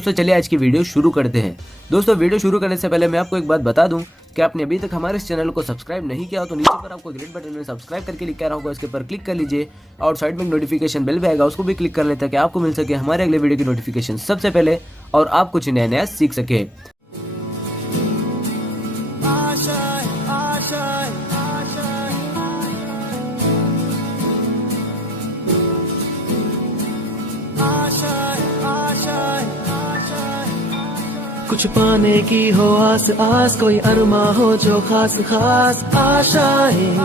दोस्तों चलिए आज की वीडियो शुरू करते हैं। दोस्तों वीडियो शुरू करने से पहले मैं आपको एक बात बता दूं कि आपने अभी तक हमारे इस चैनल को सब्सक्राइब नहीं किया हो तो नीचे पर आपको ग्रीन बटन में सब्सक्राइब करके लिखा रहा होगा, इसके ऊपर क्लिक कर लीजिए और साइड में नोटिफिकेशन बेल भी आएगा, उसको भी क्लिक कर लें ताकि आपको मिल सके हमारे अगले वीडियो की नोटिफिकेशन सबसे पहले और आप कुछ नया नया सीख सके। कुछ पाने की हो आस आस, कोई अरमा हो जो खास खास आशाएं,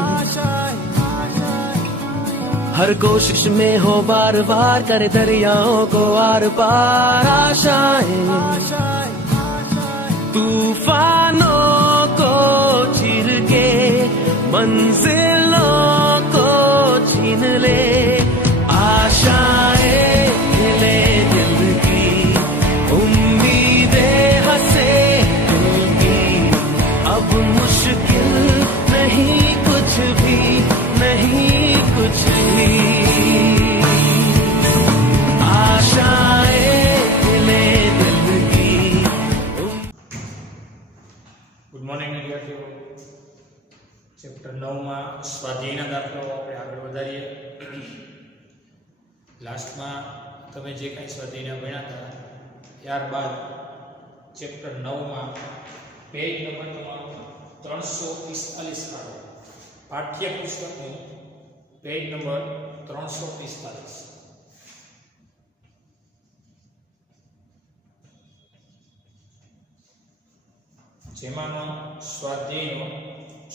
हर कोशिश में हो बार बार, करे दरियाओं को आर पार आशाएं, तूफानों को चीर के मंजिलों को छीन ले, आशाएं खिले दिल की, उम्मीदें हंसे दिल की, अब मुश्किल नहीं कुछ भी, नहीं कुछ भी, आशाएं खिले दिल की। गुड मॉर्निंग विद्यार्थियों। चैप्टर 9 में स्वाध्यायना दाखलो આપણે આગળ વધારીએ। લાસ્ટમાં તમે જે કંઈ સ્વાધ્યાયના ભણ્યા હતા ત્યારબાદ ચેપ્ટર 9 માં પેજ નંબર તમારો 345 કાઢો। પાઠ્યપુસ્તકનું પેજ નંબર 345, જેમાંનો સ્વાધ્યાયનો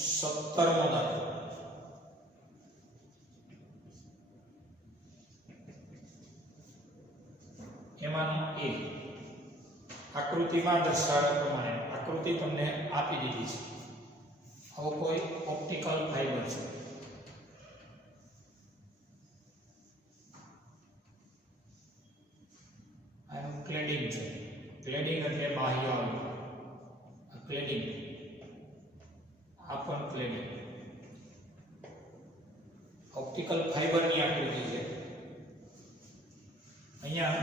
17મો દાખલો। એમાંનો એ આકૃતિમાં દર્શાવ્યા પ્રમાણે આકૃતિ તમને આપી દીધી છે। આવો કોઈ ઓપ્ટિકલ ફાઇબર છે। આનું ક્લેડિંગ છે। ક્લેડિંગ એટલે બાહ્ય આવરણ। ક્લેડિંગ, આ પણ ક્લેડિંગ ઓપ્ટિકલ ફાઇબરની આકૃતિ છે। અહીંયા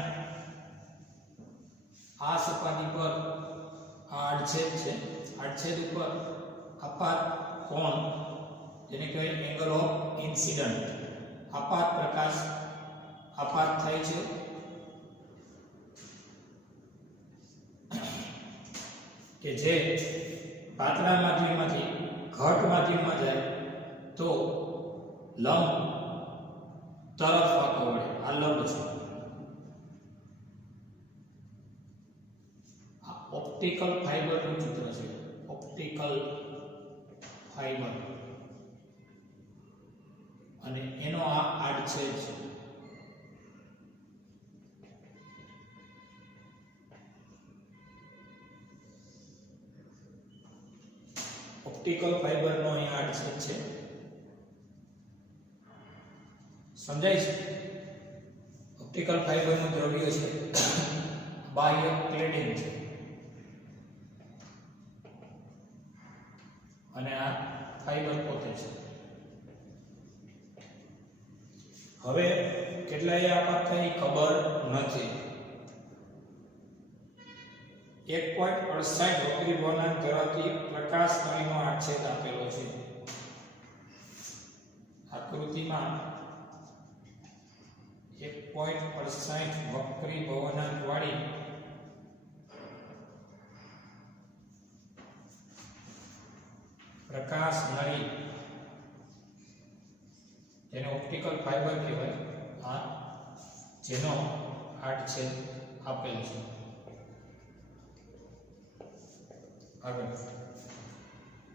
આ સપાટી પર આ આડછેદ છે, આડછેદ ઉપર આપાત કોણ જેને કહેવાય એંગલ ઓફ ઇન્સિડન્ટ, આપાત પ્રકાશ આપાત થાય છે કે જે પાતળા માધ્યમમાંથી ઘટ માધ્યમમાં જાય તો લંબ તરફ આંખો વળે, આ લંબ છે। ऑप्टिकल फाइबर નું ચિત્ર છે। ऑप्टिकल फाइबर અને એનો આ આડછેદ છે। ऑप्टिकल फाइबर નો અહીં આડછેદ છે। સમજાય છે? ऑप्टिकल फाइबर નું દ્રવ્ય છે બાહ્ય ક્લેડિંગ છે અને આ ફાઇબર પોતે છે। હવે કેટલાય આપાત થાય ખબર નથી। 1.68 વક્રી વળાંક ધરાવતી પ્રકાશ નળીનો આડછેદ આપેલો છે। આકૃતિમાં 1.68 વક્રી વળાંક વાળી प्रकाश नळी जेने ऑप्टिकल फाइबर कहेवाय, आ जेनो आडछेद आपेल छे। આગળ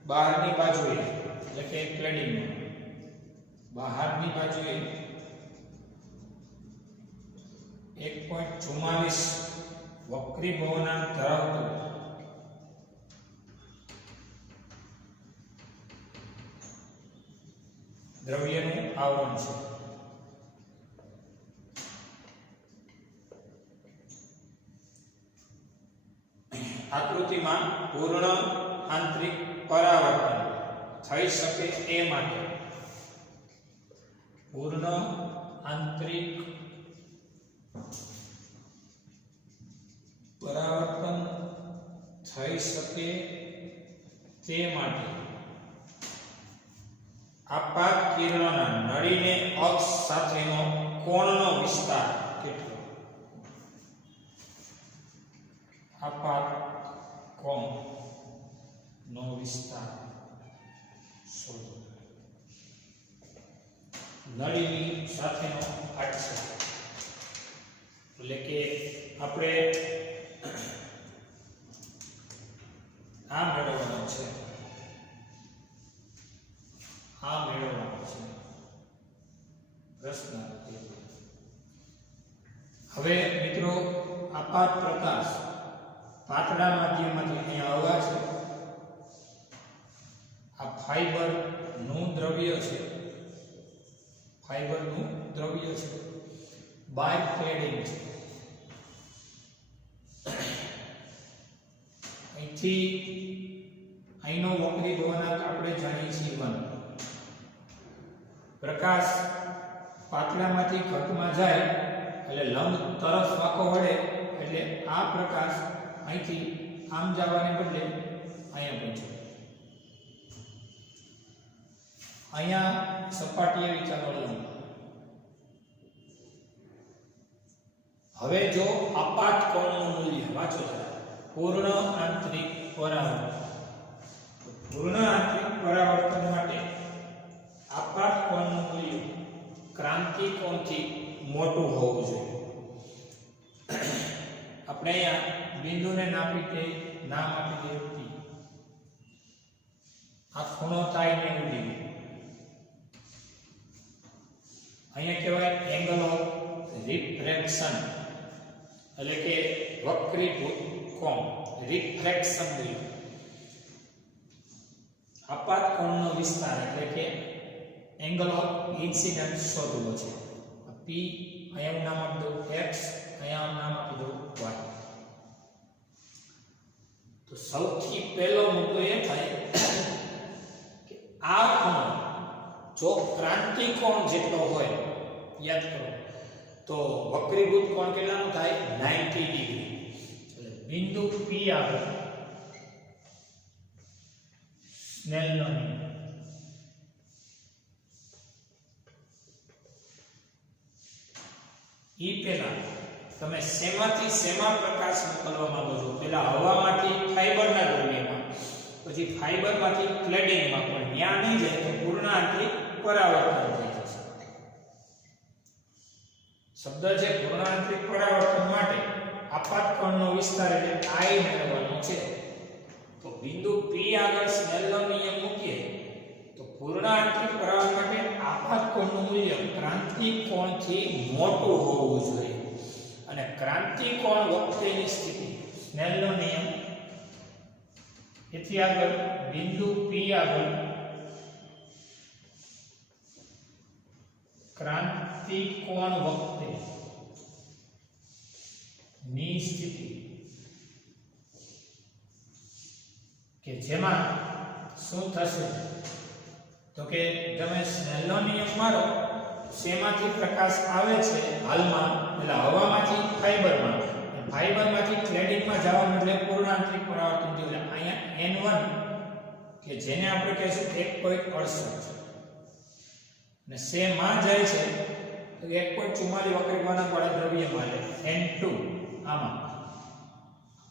બહારની બાજુએ એટલે કે ક્લેડિંગ બહારની બાજુએ 1.44 વક્રી ભવનાંક ધરાવતું દ્રવ્યનું આવરણ છે। આકૃતિમાં પૂર્ણ આંતરિક પરાવર્તન થઈ શકે એ માટે પૂર્ણ આંતરિક પરાવર્તન થઈ શકે તે માટે આપાત કિરણોના નળીને અક્ષ સાથેનો કોણનો વિસ્તાર કેટલો? આપાત કોણનો વિસ્તાર શોધો. નળીની સાથેનો આડછેદ એટલે કે આપણે આ મેળવવાનો છે, આ મેળવવાનો છે પ્રશ્ન. હવે મિત્રો આપાત પ્રકાશ પાતળા માધ્યમમાંથી અહીંયા આવવા છે. આ ફાઈબર નું દ્રવ્ય છે, ફાઈબર નું દ્રવ્ય છે, બાયક્લેડિંગ છે. અહીંથી અહીંનો વક્રી ભવનાંક આપણે જાણીએ છીએ 1. પ્રકાશ પાતળામાંથી ઘટમાં જાય એટલે લંબ તરફ વાંકો વળે એટલે આ પ્રકાશ અહીંથી આમ જવાને બદલે અહીંયા પહોંચે. અહીંયા સપાટીએ વિચારો લંબ. હવે જો આપાત કોણનું મૂલ્ય વાંચો પૂર્ણ આંતરિક પરાવર્તન, પૂર્ણ આંતરિક પરાવર્તન માટે આપાત કોણનું મૂલ્ય ક્રાંતિ કોણથી મોટું હોવું જોઈએ. આપણે અહીંયા બિંદુને નામ આપી દઈએ. આ ખૂણો થાય 90 ડિગ્રી. અહીંયા કહેવાય એંગલ ઓફ રિફ્રેક્શન એટલે કે વક્રીભૂત કોણ, રિફ્રેક્શન મૂલ્ય. આપાત કોણનો વિસ્તાર એટલે કે એંગલ ઓફ ઇન્સિડન્ટ શોધવો છે. p અહીંયા નામ આપી દઉં x, અહીંયા નામ આપી દઉં y. તો સૌથી પહેલો મુદ્દો એ થાય કે આ ખૂણો જો ક્રાંતિ કોણ જેટલો હોય, યાદ કરો તો વક્રીભૂત કોણ કેટલાનું થાય 90 ડિગ્રી. એટલે બિંદુ p આગળ સ્નેલનો નિયમ પહેલા તમે શેમાંથી શેમાં પ્રકાશ મોકલવા માંગો છો? પહેલા હવામાંથી ફાઈબરના દ્રવ્યમાં, પછી ફાઈબરમાંથી ક્લેડિંગમાં, પણ ત્યાં નહીં જાય તો પૂર્ણ આંતરિક પરાવર્તન થઈ જશે. શબ્દ છે પૂર્ણ આંતરિક પરાવર્તન માટે આપાત કોણનો વિસ્તાર એટલે I મેળવવાનો છે. તો બિંદુ P આગળ સ્નેલનો નિયમ મૂકીએ તો પૂર્ણ આંતરિક પરાવર્તન માટે આપાત કોણનું મૂલ્ય ક્રાંતિ કોણથી મોટું હોવું જોઈએ. અને ક્રાંતિ કોણ વખતેની સ્થિતિ સ્નેલનો નિયમ એથી આગળ બિંદુ P આગળ ક્રાંતિ કોણ વખતે ની સ્થિતિ કે જેમાં શું થશે તો કે તમે સ્નેલનો નિયમ મારો, શેમાંથી પ્રકાશ આવે છે હાલમાં એટલે હવામાંથી ફાઈબરમાં, ફાઈબરમાંથી ક્લેડિંગમાં જવાનું એટલે પૂર્ણ આંતરિક પરાવર્તન થયું. અહીંયા n1 કે જેને આપણે કહીશું 1.68 અને શેમાં જાય છે તો 1.44 વક્રીભવનાંક વાળા દ્રવ્યમાં એટલે n2 આમાં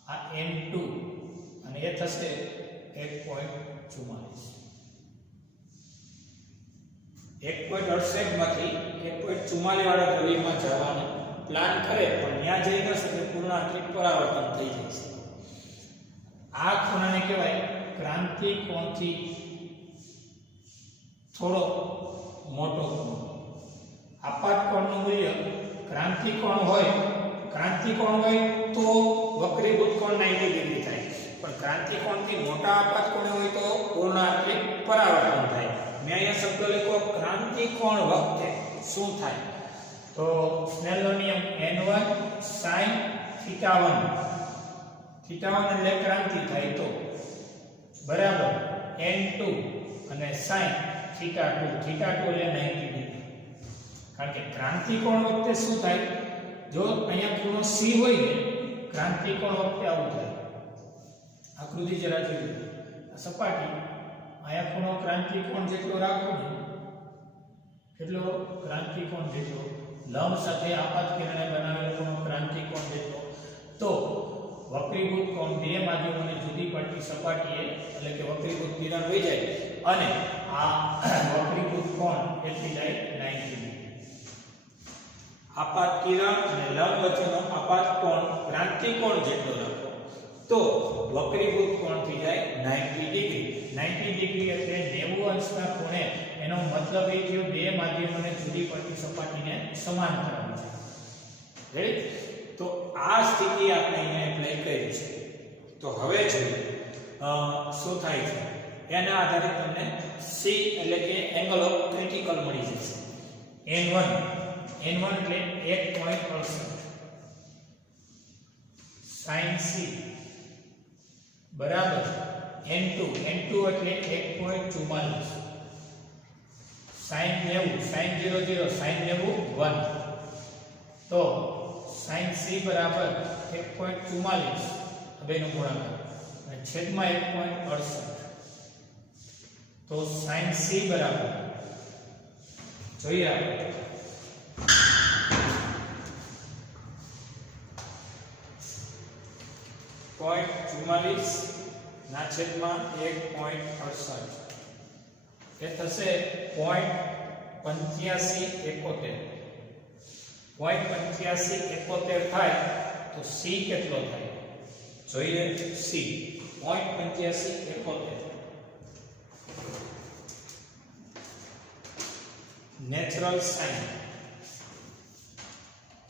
આ n2 અને એ થશે 1.44. 1.68 માંથી 1.44 વાળા દ્રવ્યમાં જવાનો પ્લાન કરે પણ ત્યાં જઈ ન શકે, પૂર્ણ આંતરિક પરાવર્તન થઈ જાય છે. આ ખૂણાને કહેવાય ક્રાંતિ કોણથી થોડો મોટો ખૂણો. આપાત કોણનું મૂલ્ય ક્રાંતિ કોણ હોય તો વક્રીભૂત કોણ 90 ડિગ્રી થાય, પણ ક્રાંતિ કોણથી મોટા આપાત કોણ હોય તો પૂર્ણ આંતરિક પરાવર્તન થાય. મેં અહીંયા શબ્દ લખ્યો ક્રાંતિ કોણ વખતે શું થાય તો સ્નેલનો નિયમ n1 sin θ1 એટલે ક્રાંતિ થાય તો બરાબર n2 અને sin θ2 એટલે 90 ડિગ્રી. કારણ કે ક્રાંતિ કોણ વખતે શું થાય, જો અહીંયા ખૂણો c હોય ને ક્રાંતિકોણ વખતે આવું થાય. આકૃતિ જરા જોઈ લો. આ સપાટી આયા ખૂણો ક્રાંતિકોણ જેટલો રાખો ને, કેટલો ક્રાંતિકોણ જેટલો, લંબ સાથે આપાત કિરણે બનાવેલો ખૂણો ક્રાંતિકોણ જેટલો, તો વક્રીભૂત કોણ બે માધ્યમોની જુદી પડતી સપાટીએ એટલે કે વક્રીભૂત કિરણ હોઈ જાય અને આ વક્રીભૂત કોણ એટલી જાય 90 ડિગ્રી. આપાત કિરણ અને લંબ વચ્ચેનો આપાત કોણ ક્રાંતિકોણ જેટલો રાખો તો વક્રીભૂત કોણ થઈ જાય 90 ડિગ્રી. 90 ડિગ્રી એટલે 90 અંશના ખૂણે. એનો મતલબ એ થયો બે માધ્યમોને જુદી પડતી સપાટીને સમાન કરવાની છે. રેડી? તો આ સ્થિતિ આપણે અહીંયા એપ્લાય કરી છે. તો હવે જોઈએ શું થાય છે. એના આધારે તમને C એટલે કે એંગલ ઓફ ક્રિટિકલ મળી જશે. n1 એટલે 1.68 sin C બરાબર n2 એટલે 1.44 sin 90 sin 00 sin 1 તો sin C બરાબર 1.44 બેનો ગુણાકાર અને છેદમાં 1.68 તો sin C બરાબર જોઈએ આપણે 0.44 ના છેદમાં 1.68 એ થશે 0.8571. 0.8571 થાય તો C કેટલો થાય જોઈએ. C 0.8571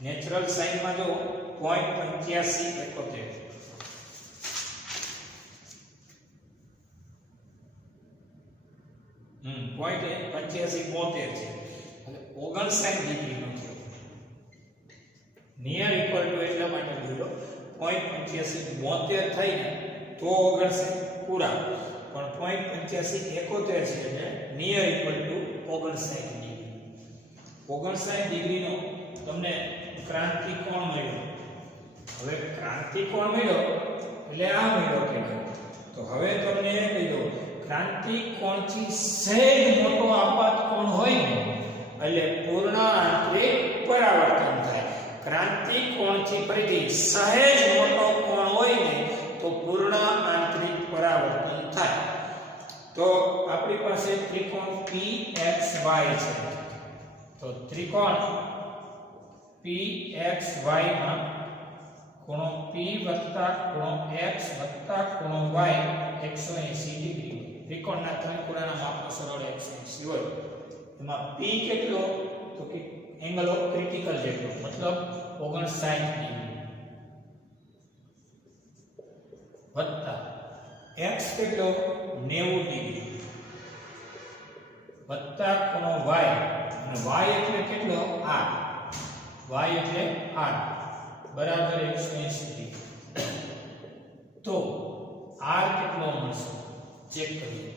નેચરલ સાઇન માં જો 0.8571 0.8572 છે એટલે 59 ડિગ્રી નો થયો. નિયર ઇક્વલ ટુ એટલા માટે લીધો 0.8572 થઈ ને તો 59 પૂરા, પણ 0.8571 છે એટલે નિયર ઇક્વલ ટુ 59 ડિગ્રી. 59 ડિગ્રીનો તમને ક્રાંતિકોણ મળ્યો. હવે ક્રાંતિકોણ મળ્યો એટલે આ મળ્યો કે તો હવે તમને એ કહી દઉં ક્રાંતિકોણથી સહેજ મોટો આપાત કોણ હોય ને એટલે પૂર્ણ આંતરિક પરાવર્તન થાય. ક્રાંતિકોણથી ફરીથી સહેજ મોટો કોણ હોય ને તો પૂર્ણ આંતરિક પરાવર્તન થાય. તો આપણી પાસે ત્રિકોણ PXY છે. તો ત્રિકોણ PXY માં ખૂણો P વત્તા ખૂણો X વત્તા ખૂણો Y 180 ડિગ્રી. ત્રિકોણના ત્રણ ખૂણાના માપનો સરળ 180 હોય. એમાં P કેટલો તો કે એંગલ ઓફ ક્રિટિકલ જેટલો, મતલબ 59 ડિગ્રી વત્તા X કેટલો 90 ડિગ્રી વત્તા ખૂણો Y, અને Y એટલે કેટલો 8, Y એટલે 8 બરાબર 180 ડિગ્રી. તો R કેટલો મળશે ચેક કરીએ.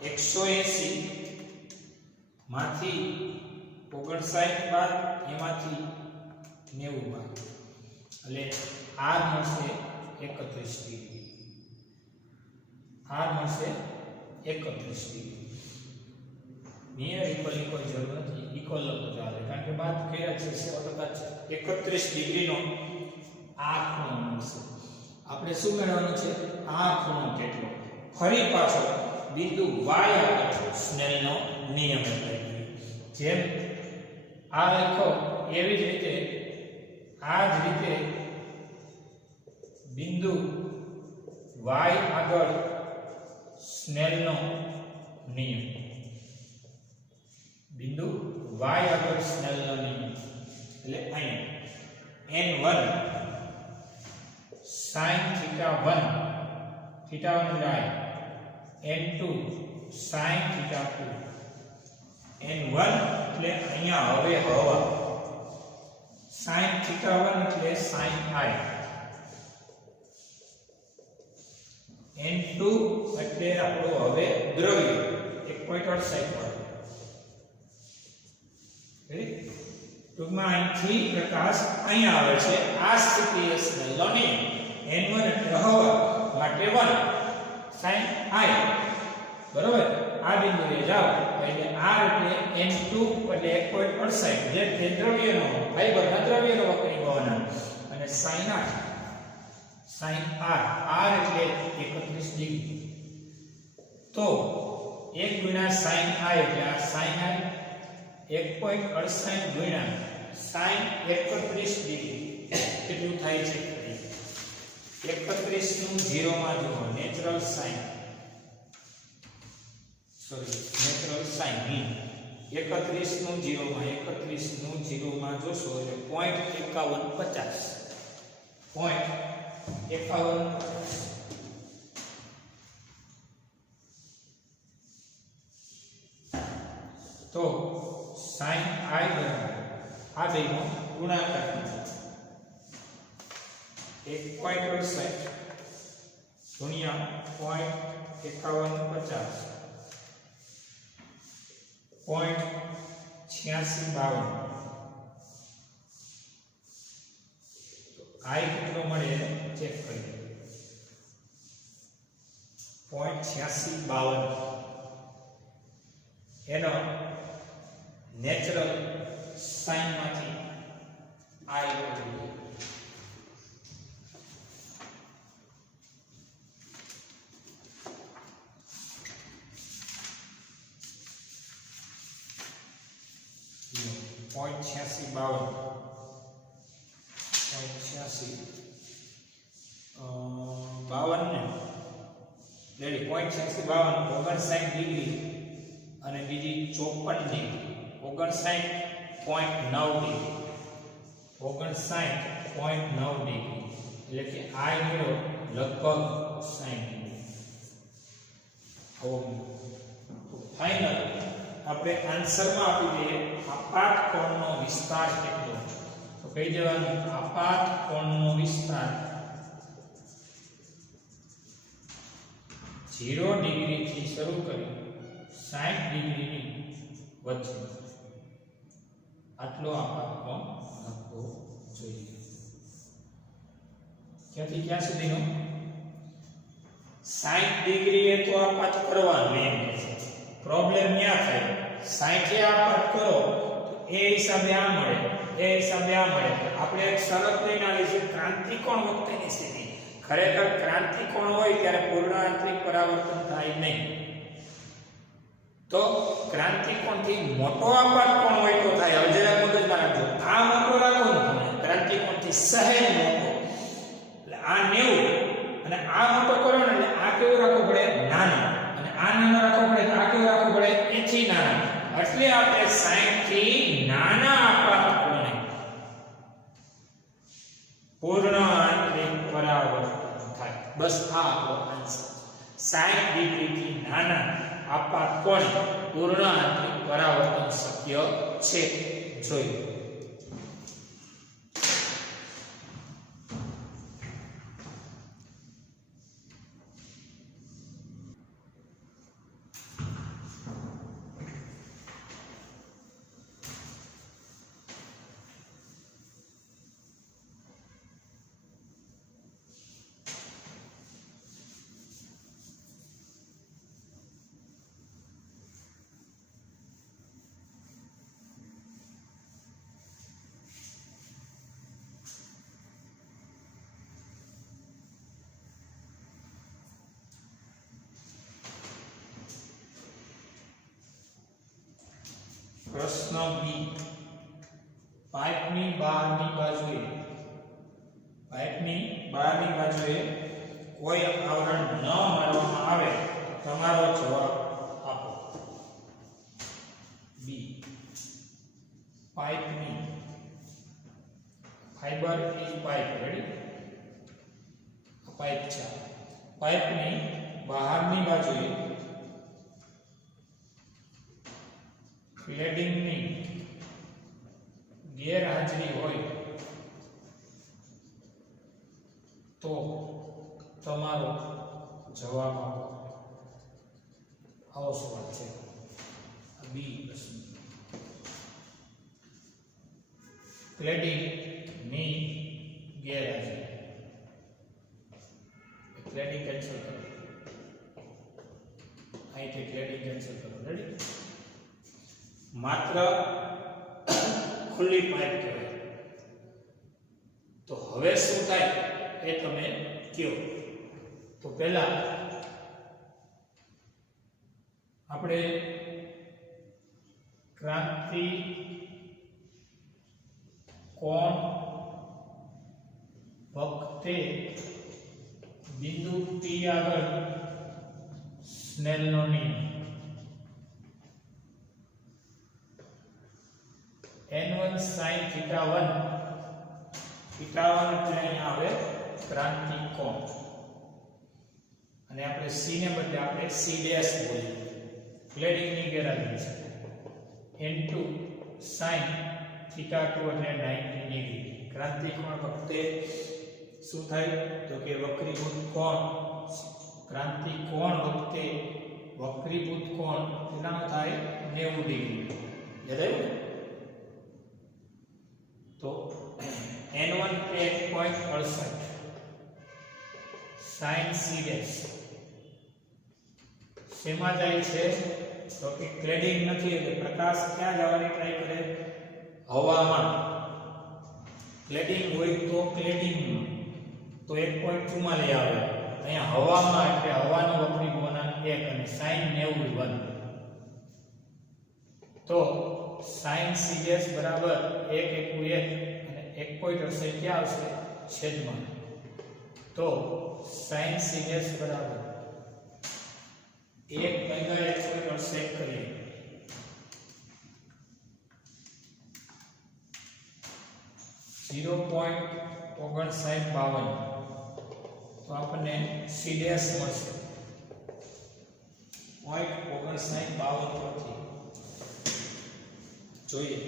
180 માંથી 59 બાદ એમાંથી 90 બાદ એટલે R મળશે 31 ડિગ્રી. R મળશે 31 ડિગ્રી. નિયર ઇક્વલ ની કોઈ જરૂર નથી, ઇક્વલ લખો ચાલે, કારણ કે બાદ કર્યા છે 100% 31 ડિગ્રીનો આ ખૂણો મળશે. આપણે શું મેળવવાનું છે આ ખૂણો કેટલો. ફરી પાછો બિંદુ y આગળ સ્નેલનો નિયમ એપ્લાય કરીએ. જેમ આ લખો એવી જ રીતે આ જ રીતે બિંદુ y આગળ સ્નેલનો નિયમ. બિંદુ y આગળ સ્નેલનો નિયમ એટલે અહીંયા n1 sin theta 1 theta 1 right, n2 sin theta 2. n1 એટલે અહીંયા હવે હવા, sin theta 1 એટલે sin i, n2 એટલે આપણો હવે દ્રવ્ય 1.68 પર. રેડી? ટૂંકમાં અહીંથી પ્રકાશ અહીંયા આવે છે આ સ્થિતિએ લઈને n1 એટલે હવા માટે 1 sin i બરોબર આ બિંદુએ જાઓ એટલે r એટલે n2 એટલે 1.68 જે તે દ્રવ્યનો ફાઈબરના દ્રવ્યનો વક્રી બહાના અને sin r r એટલે 31 ડિગ્રી તો 1 ગુણ્યા sin i એટલે આ sin i 1.68 ગુણ્યા sin 31 ડિગ્રી કેટલું થાય છે 31 નું 0 માં જુઓ નેચરલ sin ની 31 નું 0 માં 31 નું 0 માં જોશો એટલે 0.51 તો sin i બરાબર આ બેનો ગુણાકાર 1.68 ગુણ્યા 0.51 0.8652 i કેટલો મળે ચેક કરીએ 0.8652 એનો નેચરલ સાઇન માંથી i મળે .8652 ને રેડી 0.8652 ડિગ્રી અને બીજી 54 ડિગ્રી 59.9 ડિગ્રી 59.9 ડિગ્રી એટલે કે I મેળો લગભગ 60 ડિગ્રી તો ફાઇનલ આપણે આન્સરમાં આપી દઈએ આપાત કોણનો વિસ્તાર કેટલો તો કહી દેવાનું આપાત કોણનો વિસ્તાર 0 ડિગ્રી થી શરૂ કરી 60 ડિગ્રીની વચ્ચે આટલો આપાત કોણ આપવો જોઈએ ક્યાંથી ક્યાં સુધીનો 60 ડિગ્રીએ તો આપાત કરવાનું એમ પ્રોબ્લેમ ક્યાં થાય 60 એ આપાત કરો તો એ હિસાબે આ મળે આપણે એક શરત લઈને આવી છે ક્રાંતિકોણ વખતેની સ્થિતિ ખરેખર ક્રાંતિકોણ હોય ત્યારે પૂર્ણ આંતરિક પરાવર્તન થાય નહીં તો ક્રાંતિકોણથી મોટો આપાત કોણ હોય તો થાય હવે જરા મગજમાં રાખજો આ મોટો રાખો ને તમે ક્રાંતિકોણથી સહેજ મોટો એટલે આ 90 અને આ મોટો કરો ને એટલે આ કેવું રાખવું પડે નાનો અને આ નાનો રાખવો પડે તો આ કેવું રાખવું પડે એથી નાના એટલે આપણે 60 થી નાના આપાત કોણે પૂર્ણ આંતરિક પરાવર્તન થાય બસ આ આપણો આન્સર 60 ડિગ્રી થી નાના આપાત કોણે પૂર્ણ આંતરિક પરાવર્તન શક્ય છે જોઈએ પ્રશ્ન બી પાઇપની બહારની બાજુએ કોઈ આવરણ ન મારવામાં આવે તમારો જવાબ આપો બી પાઇપની fibre is pipe ready pipe છે પાઇપની બહારની બાજુએ ક્લેડિંગની ગેરહાજરી હોય તો તમારો જવાબ આપો આવો સવાલ છે બી પ્રશ્ન ક્લેડિંગની ગેરહાજરી. ક્લેડિંગ કેન્સલ કરો, અહીંથી ક્લેડિંગ કેન્સલ કરો. રેડી? માત્ર ખુલ્લી પાઇપ કહેવાય. તો હવે શું થાય એ તમે કયો. તો પહેલા આપણે ક્રાંતિ કોણ વખતે બિંદુ P આગળ સ્નેલનો નિયમ n1 sin θ1 એટલે અહીંયા આવે ક્રાંતિ કોણ, અને આપણે c ને બદલે આપણે c ડેશ બોલીએ. ક્લેડિંગની ગેરહાજરી છે. n2 sin θ2 એટલે 90 ડિગ્રી. ક્રાંતિ કોણ વખતે શું થાય તો કે વક્રીભૂત કોણ, ક્રાંતિ કોણ વખતે વક્રીભૂત કોણ કેટલાનો થાય 90 ડિગ્રી. યાદ આવ્યું? તો n1 1.68 sin c ડેશ શેમાં જાય છે તો કે ક્લેડિંગ નથી એટલે પ્રકાશ ક્યાં જવાની ટ્રાય કરે? હવામાં. ક્લેડિંગ હોય તો ક્લેડિંગમાં તો 1.44 આવે. અહીંયા હવામાં એટલે હવાનો વક્રીભવનાંક 1 અને sin 90 1. તો sin c ડેશ બરાબર 1 1 અને 1.68 ક્યાં આવશે? છેદમાં. તો sin c ડેશ બરાબર 1 ભાગ્યા 1.68 કરીએ .5952 તો આપણને c ડેશ મળશે 0.5952 પરથી જોઈએ.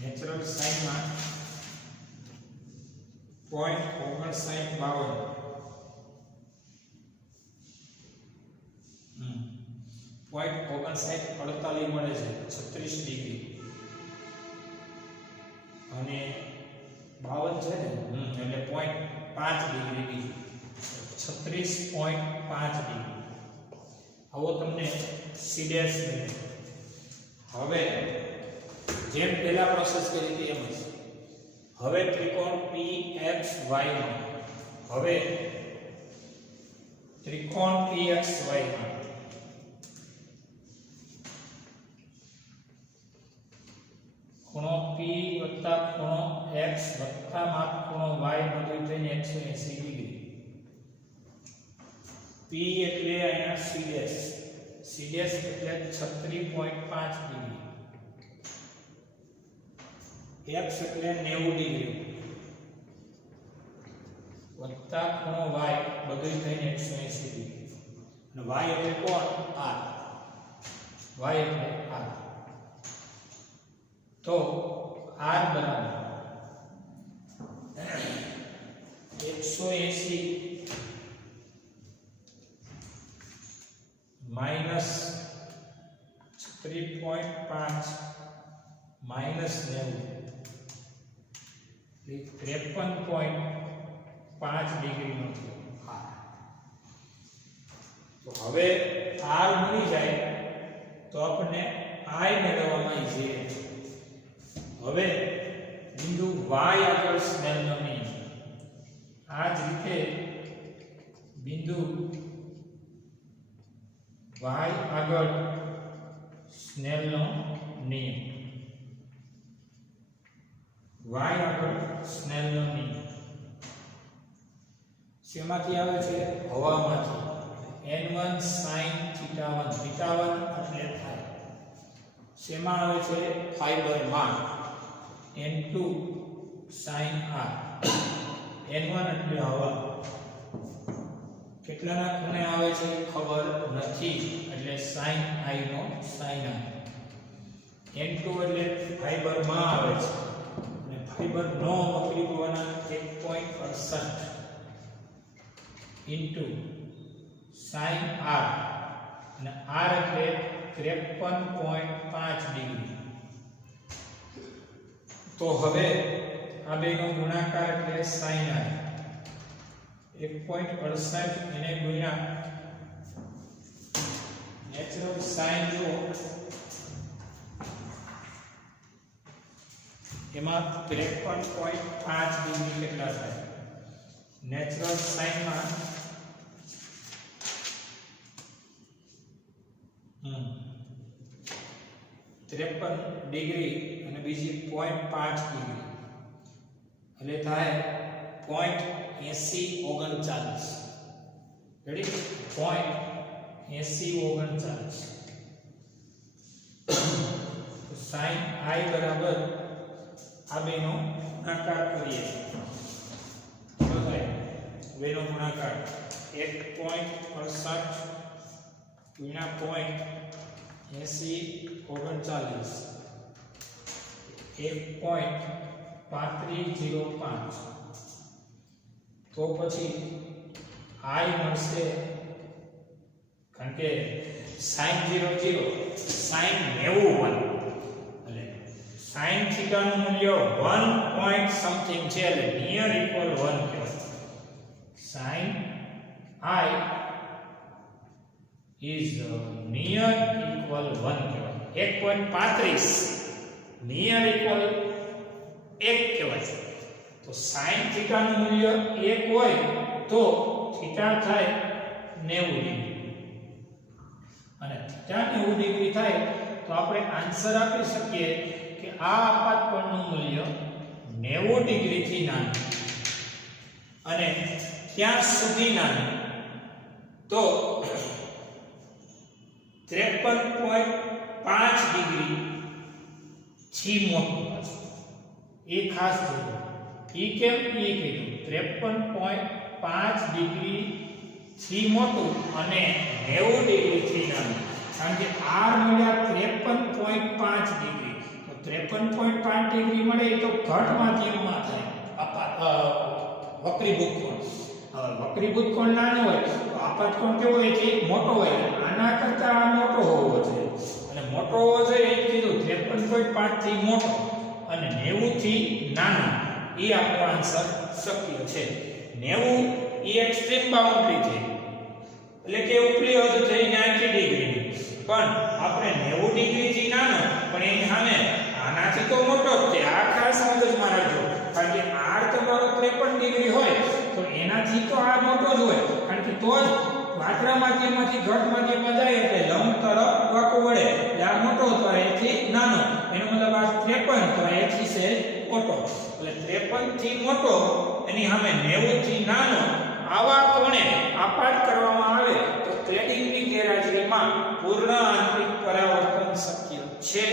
નેચરલ સાઇનમાં 0.5952 0.5948 મળે છે 36 ડિગ્રી, અને 52 છે ને એટલે 0.5 ડિગ્રી બીજું 36.5 ડિગ્રી. આવો તમને સી ડેશ મળે. હવે જેમ પહેલા પ્રોસેસ કરી હતી એમ જ હવે ત્રિકોણ PXY માં ખૂણો P વત્તા ખૂણો X વત્તા માપ ખૂણો Y બધું થઈને 180 ડિગ્રી. P એટલે અહીંયા C ડેશ એટલે 36.5 ડિગ્રી, X એટલે 90 ડિગ્રી વત્તા ખૂણો Y બધું થઈને 180 ડિગ્રી, અને Y એટલે કોણ? R. Y એટલે R. તો R બરાબર 180 માઈનસ 36.5 માઈનસ 90 53.5 ડિગ્રી નો થયો R. તો હવે R મળી જાય તો આપણને I મેળવવામાં ઈઝી છે. હવે બિંદુ Y આગળ સ્નેલનો નિયમ. આ જ રીતે બિંદુ y આગળ સ્નેલનો નિયમ. y આગળ સ્નેલનો નિયમ શેમાંથી આવે છે? હવામાંથી. n1 sin θ1 θ1 એટલે થાય. શેમાં આવે છે? ફાઈબરમાં. n2 sin r. n1 એટલે હવા. કેટલાના ખૂણે આવે છે ખબર નથી એટલે sin i no sin r. n2 એટલે ફાઈબરમાં આવે છે અને ફાઈબર નો વક્રીભવનાંક 1.68 ઇન્ટુ sin r, અને r એટલે 53.5 ડિગ્રી તો હવે આ બેનો ગુણાકાર એટલે sin i 1.68 એને ગુણ્યા નેચરલ sin જો એમાં 53.5 ડિગ્રી કેટલા થાય નેચરલ sin માં 53 ડિગ્રી અને બીજી 0.5 ડિગ્રી એટલે થાય 0.8039 રેડી 0.8039 તો sin i બરાબર આ બેનો ગુણાકાર કરીએ તો થાય બેનો ગુણાકાર 1.68 ગુણ્યા 0.8039 1.3505 તો પછી i મળશે કારણ કે sin 00 sin 91 એટલે sin થીટા નું મૂલ્ય 1 પોઈન્ટ સમથિંગ છે એટલે નિયર ઇક્વલ 1 કહેવાય sin i is near equal 1 કહેવાય 1.35 near equal 1 કહેવાય તો sin થીટા નું મૂલ્ય 1 હોય તો થીટા થાય 90 ડિગ્રી અને થીટા 90 ડિગ્રી થાય તો આપણે આન્સર આપી શકીએ કે આ આપાત કોણનું મૂલ્ય 90 ડિગ્રી થી નાનું અને ક્યાં સુધી નાનું તો 53.5 ડિગ્રી થી મોટું એ ખાસ જોજો એ કેમ એ કીધું 53.5 ડિગ્રી થી મોટું અને 90 ડિગ્રી થી નાનું કારણ કે r મળ્યા 53.5 ડિગ્રી તો 53.5 ડિગ્રી મળે એ તો ઘટ માધ્યમમાં થાય વક્રીભૂત કોણ વક્રીભૂત કોણ નાનો હોય તો આપાત કોણ કેવો હોય છે મોટો હોય આના કરતા આ મોટો હોવો જોઈએ અને મોટો હોવો જોઈએ એ કીધું 53.5 થી મોટો અને 90 થી નાનો એ આપણો આન્સર શક્ય છે 90 એ એક્સ્ટ્રીમ બાઉન્ડ્રી છે એટલે કે ઉપરી હદ થઈ 90 ડિગ્રી પણ આપણે 90 ડિગ્રી થી નાનો પણ એની સામે આનાથી તો મોટો જ છે આ ખાસ મગજમાં રાખજો કારણ કે r તમારો 53 ડિગ્રી હોય તો એનાથી તો આ મોટો જ હોય કારણ કે તો જ વાત્રા માધ્યમમાંથી ઘટ માધ્યમમાં જાય એટલે લંબ તરફ વાંકો વળે એટલે આ મોટો તો એથી નાનો એનો મતલબ આ 53 તો એથી છે મોટો એટલે 53 થી મોટો એની સામે 90 થી નાનો આવા કોણે આપાત કરવામાં આવે તો ક્લેડિંગની ગેરહાજરીમાં પૂર્ણ આંતરિક પરાવર્તન શક્ય છે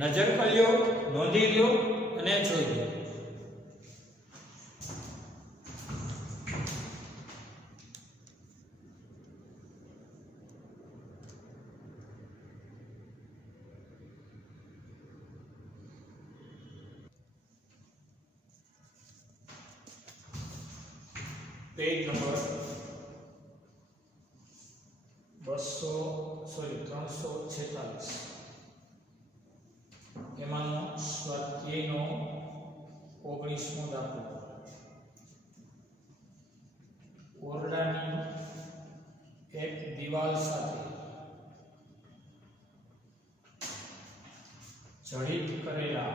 નજર કર્યો નોંધી લ્યો અને જોઈ લો पेज नंबर 346 એમાંનો સ્વાધ્યાયનો 19મો દાખલો ઓરડાની એક દિવાલ સાથે જડિત કરેલા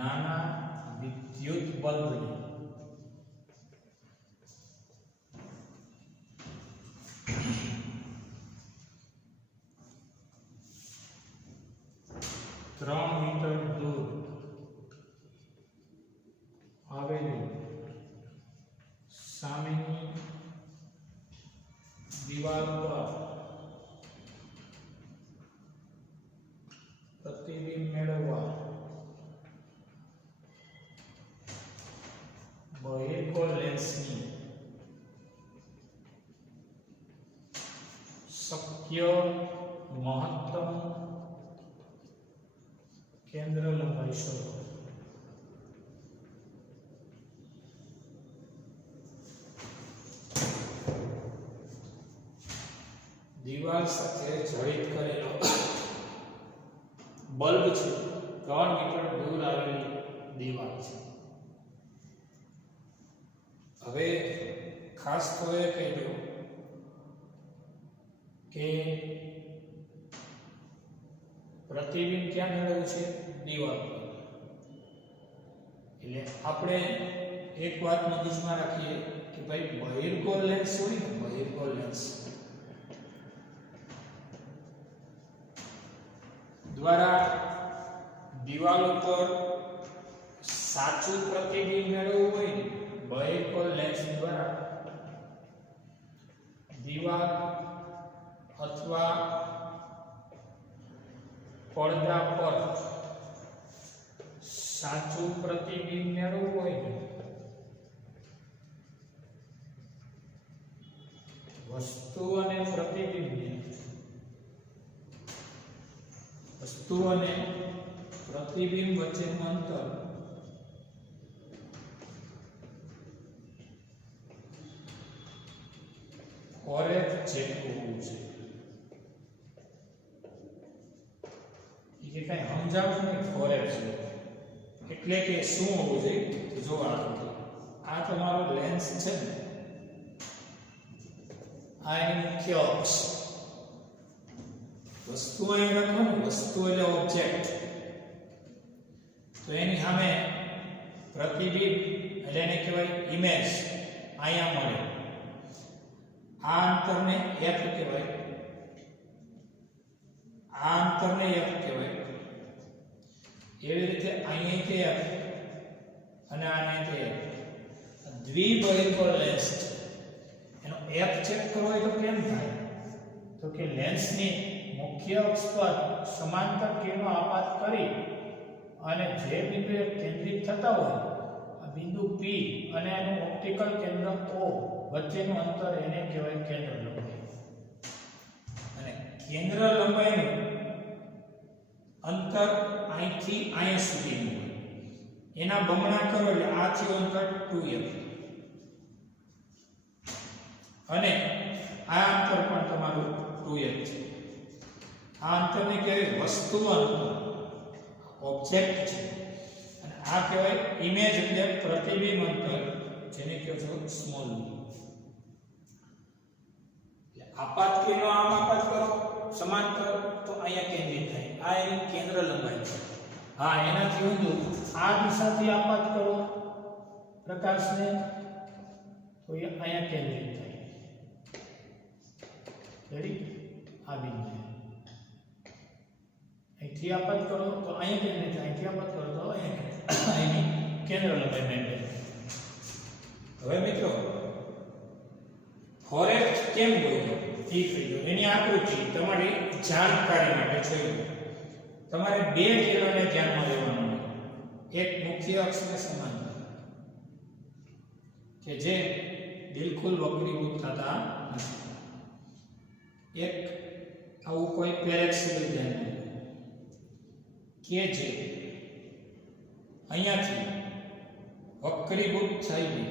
નાના વિદ્યુત બલ્બની मीटर दूर आवेली सामेनी दीवार पर प्रतिबिंब मेळववा बहिर्गोळ लेन्सनी शक्य महत्तम केंद्र लंबाई शोधो दीवार साथे जड़ित करेलो बल्ब छे 3 મીટર દૂર આવેલી દીવાલ છે. હવે ખાસ તો એ કહેજો કે પ્રતિબિંબ ક્યાં મેળવવું છે? દીવાલ પર. એટલે આપણે એક વાત મગજમાં રાખીએ કે ભાઈ બહિર્ગોળ લેન્સ હોય ને, બહિર્ગોળ લેન્સ દ્વારા દીવાલ ઉપર સાચું પ્રતિબિંબ મેળવવું હોય ને, બહિર્ગોળ લેન્સ દ્વારા દીવાલ અથવા પડદા પર સાચું પ્રતિબિંબ મેળવવું હોય ને, વસ્તુ અને પ્રતિબિંબને વસ્તુ અને પ્રતિબિંબ વચ્ચેનું અંતર ફોરેટ જેટલું હોવું જોઈએ. એ કઈ સમજાવું ને, ફોરેટ છે એટલે કે શું હોવું જોઈએ? જો આ તમારો લેન્સ છે ને, આ એની મુખ્ય અક્ષ. વસ્તુ અહીં લખો ને, વસ્તુ એટલે ઓબ્જેક્ટ, તો એની સામે પ્રતિબિંબ એટલે એને કહેવાય ઇમેજ અહીંયા મળે. આ અંતરને f કહેવાય, આ અંતરને f કહેવાય. એવી રીતે અહીંયા તે f અને આને તે f. દ્વિબહિર્ગોળ લેન્સ છે. એનો f ચેક કરવો હોય તો કેમ થાય? તો કે લેન્સની મુખ્ય અક્ષ પર સમાંતર કિરણો આપાત કરી અને જે બિંદુએ કેન્દ્રિત થતા હોય, આ બિંદુ P અને એનું ઓપ્ટિકલ કેન્દ્ર O વચ્ચેનું અંતર એને કહેવાય કેન્દ્ર લંબાઈ. અને કેન્દ્ર લંબાઈનું અંતર અહીંથી અહીંયા સુધીનું હોય. એના બમણા કરો એટલે આ થયું અંતર 2f. અને આ અંતર પણ તમારું 2f છે. આ અંતરને કહેવાય વસ્તુ અંતર, ઓબ્જેક્ટ છે. અને આ કહેવાય ઇમેજ એટલે પ્રતિબિંબ અંતર, જેને કહો છો સ્મોલ. આપાત કિરણો આમ આપાત કરો સમાંતર તો અહીંયા કેન્દ્રિત થાય. આ એની કેન્દ્ર લંબાઈ છે. હા, એનાથી ઊંધું આ દિશાથી આપાત કરો પ્રકાશને તો એ અહીંયા કેન્દ્રિત થાય. રેડી? આ બિંદુ અહીંથી આપાત કરો તો અહીંયા કેન્દ્રિત થાય, અહીંથી આપાત કરો તો અહીંયા એની કેન્દ્ર લંબાઈ મેળવે. હવે મિત્રો ફોરેટ કેમ બોલ્યો એ કહી દો. એની આકૃતિ તમારી જાણકારી માટે જોઈ. તમારે બે કિરણોને ધ્યાનમાં લેવાનું. એક મુખ્ય અક્ષને સમાંતર કે જે બિલકુલ વક્રીભૂત થતા નથી. એક આવું કોઈ પેરેક્સિલ ધ્યાનમાં કે જે અહીંયાથી વક્રીભૂત થઈ ગઈ.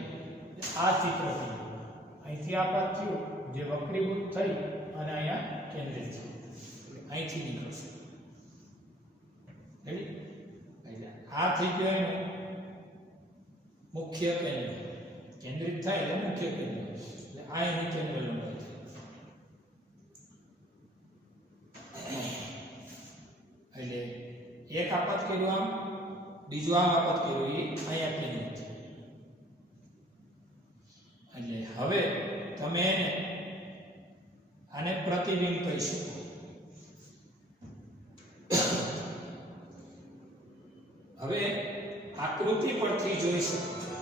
આ ચિત્ર અહીંથી આપાત થયું, જે વક્રીભૂત થઈ અને અહીંયા કેન્દ્રિત થયું, અહીંથી નીકળશે. રેડી? એટલે આ થઈ ગયો એનું મુખ્ય કેન્દ્ર. કેન્દ્રિત થાય એટલે મુખ્ય કેન્દ્ર. એટલે આ એની કેન્દ્ર લંબાઈ છે. એટલે એક આપાત કર્યું આમ, બીજું આમ આપાત કર્યું, એ અહીંયા કેન્દ્રિત છે. એટલે હવે તમે આને પ્રતિબિંબ કહી શકો. હવે આકૃતિ પરથી જોઈ શકો છો.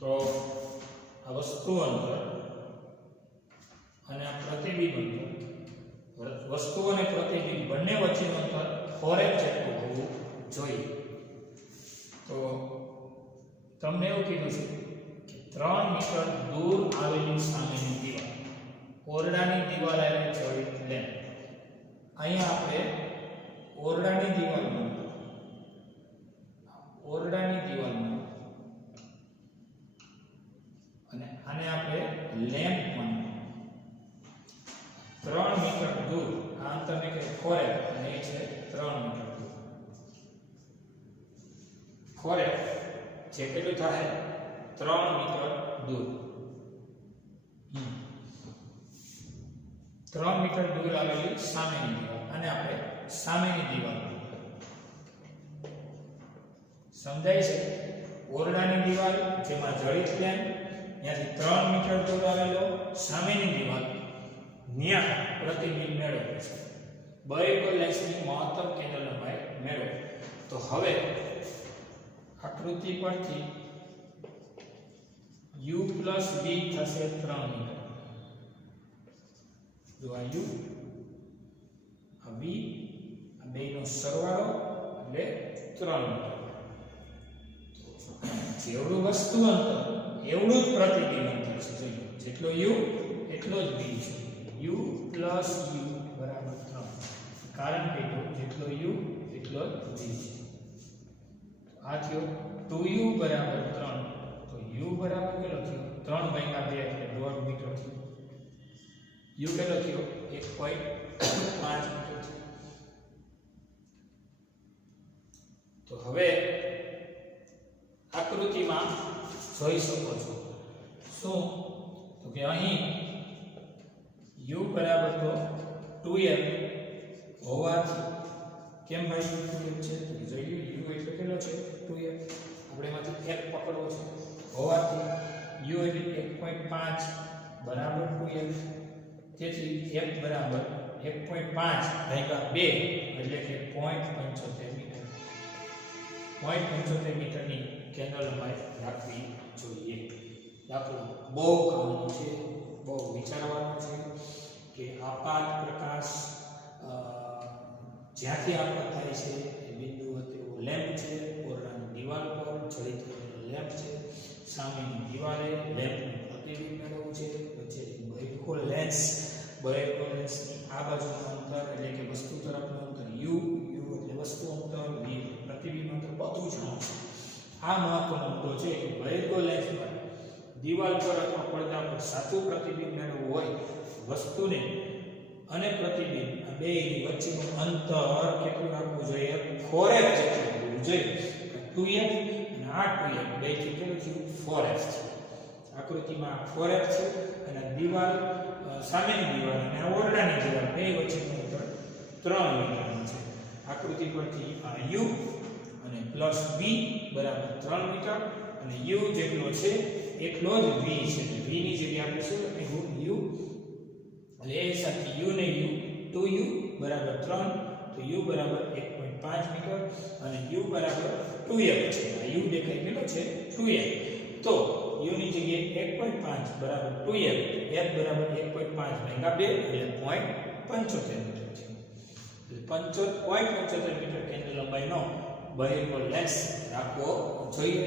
તો આ વસ્તુ અંતર અને આ પ્રતિબિંબ અંતર, વસ્તુ અને પ્રતિબિંબ બંને વચ્ચેનું અંતર 4f જેટલું હોવું જોઈએ. તો તમને એવું કીધું છે કે 3 મીટર દૂર આવેલી સામેની દીવાલ, ઓરડાની દીવાલ આવીને જોડી લે. અહીંયા આપણે ઓરડાની દીવાલમાં અને આને આપણે છે 4f અને એ છે 3 મીટર દૂર. 4f જે કેટલું થાય 3 મીટર દૂર. 3 મીટર દૂર આવેલી સામેની દીવાલ અને આપણે સામેની દીવાલ સમજાય છે. ઓરડાની દીવાલ જેમાં જડિત પ્લેન ત્યાંથી 3 મીટર દૂર આવેલો સામેની દીવાલ ન્યા પ્રતિબિંબ મેળવે છે. બહિર્ગોળ લેન્સની મહત્તમ કેન્દ્ર લંબાઈ મેળવો. તો હવે આકૃતિ પરથી u + v થશે 3 મીટર. જો આ u આ v આ બેનો સરવાળો એટલે 3 મીટર. જેવડું વસ્તુ અંતર એવડું જ પ્રતિબિંબ અંતર છે. જોઈએ જેટલો u એટલો જ v છે. u + u બરાબર 3. કારણ કે જેટલો u એટલો જ v છે. આ થયો 2u બરાબર 3. તો u બરાબર કેટલો થયો 3 / 2 એટલે 1.5 મીટર થયો. u કેટલો થયો 1.5 મીટર થયો. તો હવે આકૃતિમાં જોઈ શકો છો શું તો કે અહીં u બરાબર તો 2f હોવાથી કેમ ભાઈ 2f છે તો જોઈએ u એટલે કેટલો છે 2f. આપણે એમાંથી f પકડવો છે હોવાથી u એટલે 1.5 બરાબર 2f. તેથી f બરાબર 1.5 / 2 એટલે કે 0.75 મીટર. 0.75 મીટરની કેન્દ્ર લંબાઈ રાખવી જોઈએ. દાખલો બહુ કામનો છે, બહુ વિચારવાનો છે કે આપાત પ્રકાશ જ્યાંથી આપત થાય છે એ બિંદુ તેવો લેમ્પ છે. ઓરડાની દિવાલ પર જડિત કરેલો લેમ્પ છે. સામેની દિવાલે લેમ્પનું પ્રતિબિંબ મેળવવું છે. વચ્ચે બહિર્ગોળ લેન્સની આ બાજુનું અંતર એટલે કે વસ્તુ તરફનું અંતર u એટલે વસ્તુ અંતર, v પ્રતિબિંબ અંતર બધું જાણવું. આ મહત્વનો મુદ્દો છે કે બહિર્ગોળ લેન્સ પર દિવાલ પર અથવા પડદા પર સાચું પ્રતિબિંબ મેળવવું હોય વસ્તુને અને પ્રતિબિંબ આ બેની વચ્ચેનું અંતર કેટલું રાખવું જોઈએ 4f જેટલું હોવું જોઈએ. 2f અને આ 2f બેથી કેટલું થયું 4f છે. આકૃતિમાં 4f છે અને દિવાલ સામેની દિવાલ અને ઓરડાની દિવાલ બે વચ્ચેનું અંતર 3 મીટરનું છે. આકૃતિ પરથી આ u અને પ્લસ v બરાબર 3 મીટર અને u જેટલો છે એટલો જ v છે. v ની જગ્યાએ આપણે શું લખીશું u એટલે એ સાથે u ને u 2u બરાબર 3 તો u બરાબર 1.5 મીટર અને u બરાબર 2f છે. આ u દેખાય કેટલો છે 2f. તો u ની જગ્યાએ 1.5 બરાબર 2f, f બરાબર 1.5 / 2 એટલે 0.75 મીટર છે. 0.75 મીટર કેન્દ્ર લંબાઈનો બહિર્ગોળ લેન્સ રાખવો જોઈએ.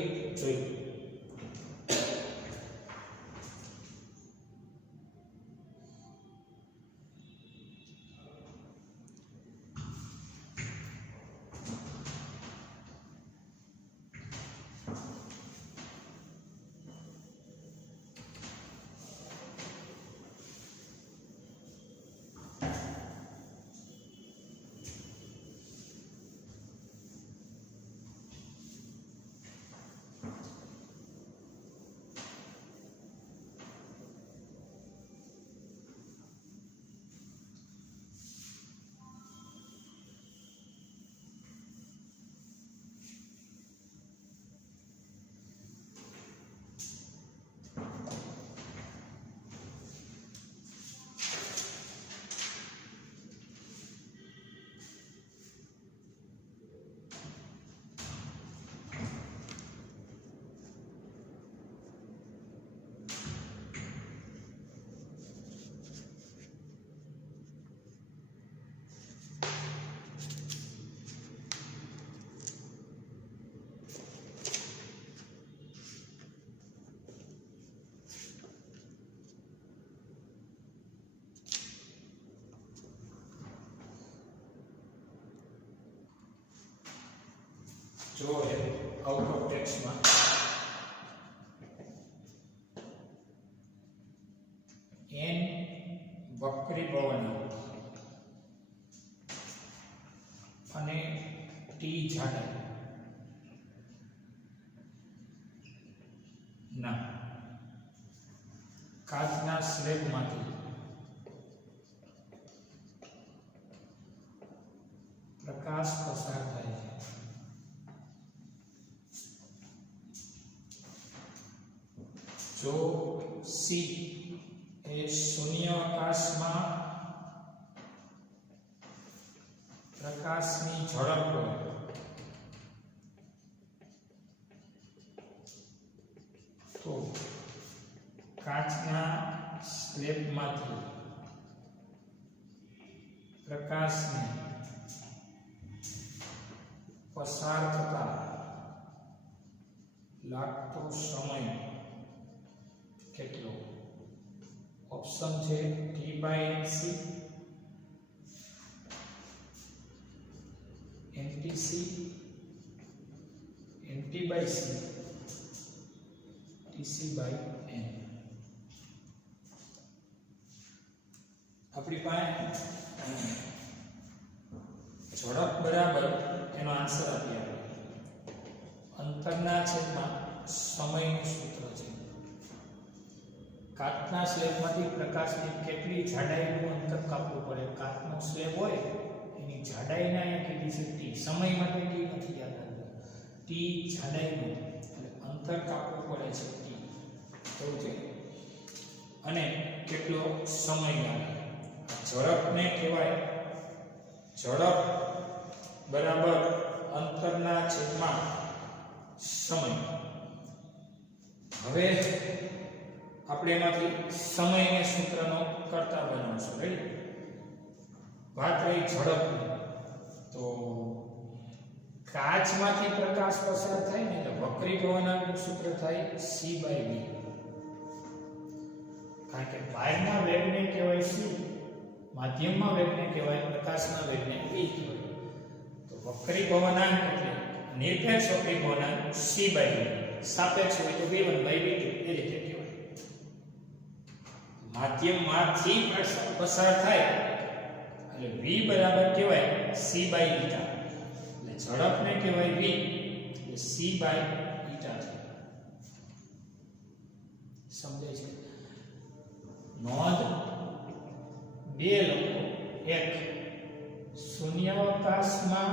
જો આઉટ ઓફ ટેક્સ્ટમાં n વક્રી ભવન અને ટી જાડાઈ ના કાચના સ્લેબમાંથી પ્રકાશ પસાર થાય છે. જો સી એ શૂન્યાવકાશમાં પ્રકાશની ઝડપ હોય તો કાચના સ્લેબમાંથી પ્રકાશને પસાર થતા લાગતો સમય કેટલો? ઓપ્શન છે T/NC, NTC, NT/C, TC/N. આપણી પાસે ઝડપ બરાબર એનો આન્સર આપી આપણે અંતરના છેદમાં સમયનું સૂત્ર છે. કાચના સ્લેબમાંથી પ્રકાશની કેટલી જાડાઈનું અંતર કાપવું પડે? કાચનો સ્લેબ હોય એની જાડાઈને અહીંયા કીધી છે ટી, સમય માટે ટી નથી યાદ રાખવું, ટી જાડાઈનું એટલે અંતર કાપવું પડે છે ટી, એવું છે. અને કેટલો સમય લાગે? ઝડપને કહેવાય ઝડપ બરાબર અંતરના છેદમાં સમય. હવે આપણે એમાંથી સમયને સૂત્રનો કરતા બનાવશું. રેડી? વાત રહી ઝડપની, તો કાચમાંથી પ્રકાશ પસાર થાય ને એટલે વક્રીભવનાંકનું સૂત્ર થાય C/V. કારણ કે બહારના વેગને કહેવાય C, માધ્યમમાં વેગને કહેવાય, પ્રકાશના વેગને V કહેવાય. તો વક્રીભવનાંક એટલે નિરપેક્ષ વક્રીભવનાંક C/V, સાપેક્ષ હોય તો V1/V2 એ રીતે કહેવાય. માધ્યમમાંથી પસાર થાય એટલે V બરાબર કહેવાય C/η, એટલે ઝડપને કહેવાય V એટલે C/η થાય. સમજાય છે? નોંધ બે લોકો, એક શૂન્યાવકાશમાં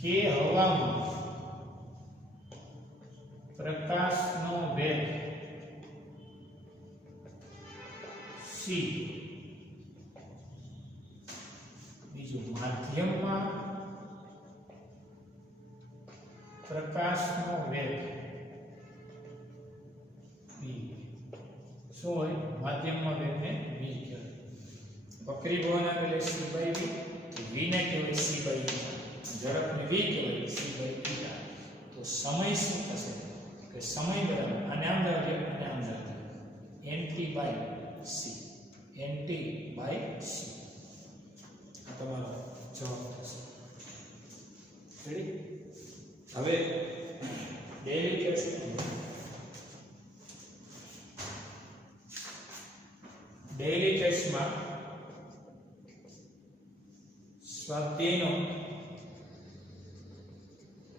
કે હવામાં પ્રકાશનો વેગ c, બીજું માધ્યમમાં પ્રકાશનો વેગ v. શું હોય? માધ્યમમાં વેગને v કહેવાય. વક્રીભવનાંક એટલે C/V, v ને કહેવાય C/η, ઝડપને v કહેવાય C/η. તો સમય શું થશે કે સમય બરાબર આને આમ જાવે અને આમ જાવે NT/C, NT/C. આ તમારો જવાબ થશે. રેડી? હવે ડેલી ટેસ્ટમાં સ્વાધ્યાયનો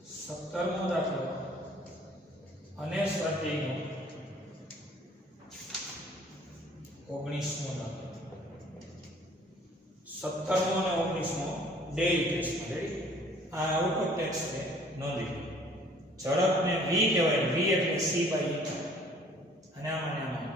17મો દાખલો અને સ્વાધ્યાયનો 19મો દાખલો, 17મો અને 19મો ડેલી ટેસ્ટ. રેડી? આ આઉટ ઓફ ટેક્સ્ટ છે, નોંધી. ઝડપને v કહેવાય, v એટલે C/η, અને આમાં